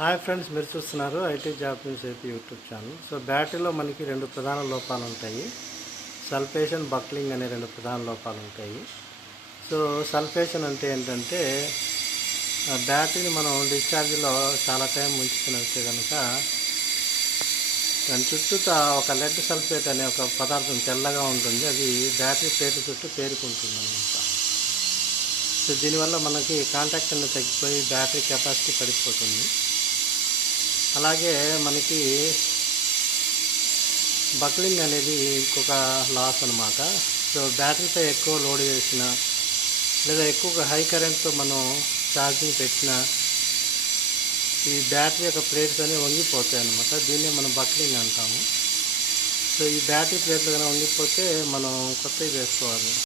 Hi friends మీరు చూస్తున్నారు IT job news AP YouTube channel. So బ్యాటరీలో మనకి రెండు ప్రధాన లోపాలు ఉంటాయి. సల్ఫేషన్ బక్లింగ్ అనే రెండు ప్రధాన లోపాలు ఉంటాయి. సో సల్ఫేషన్ అంటే ఏంటంటే బ్యాటరీని మనం డిశ్చార్జ్లో చాలా టైం ఉంచుకున్నట్టే కనుక దాని చుట్టూ ఒక లెడ్ సల్ఫేట్ అనే ఒక పదార్థం తెల్లగా ఉంటుంది. అది బ్యాటరీ ప్లేట్ చుట్టూ పేరుకుంటుంది అనమాట సో దీనివల్ల మనకి కాంటాక్ట్ అనేది తగ్గిపోయి బ్యాటరీ కెపాసిటీ పడిపోతుంది. అలాగే మనకి బక్లింగ్ అనేది ఇంకొక లాస్ అనమాట సో బ్యాటరీపై ఎక్కువ లోడ్ చేసిన లేదా ఎక్కువగా హై కరెంట్తో మనం ఛార్జింగ్ పెట్టిన ఈ బ్యాటరీ యొక్క ప్లేట్స్ అనేవి వంగిపోతాయి అనమాట దీన్నే మనం బక్లింగ్ అంటాము. సో ఈ బ్యాటరీ ప్లేట్లు కనుక వంగిపోతే మనం కొత్తవి వేసుకోవాలి.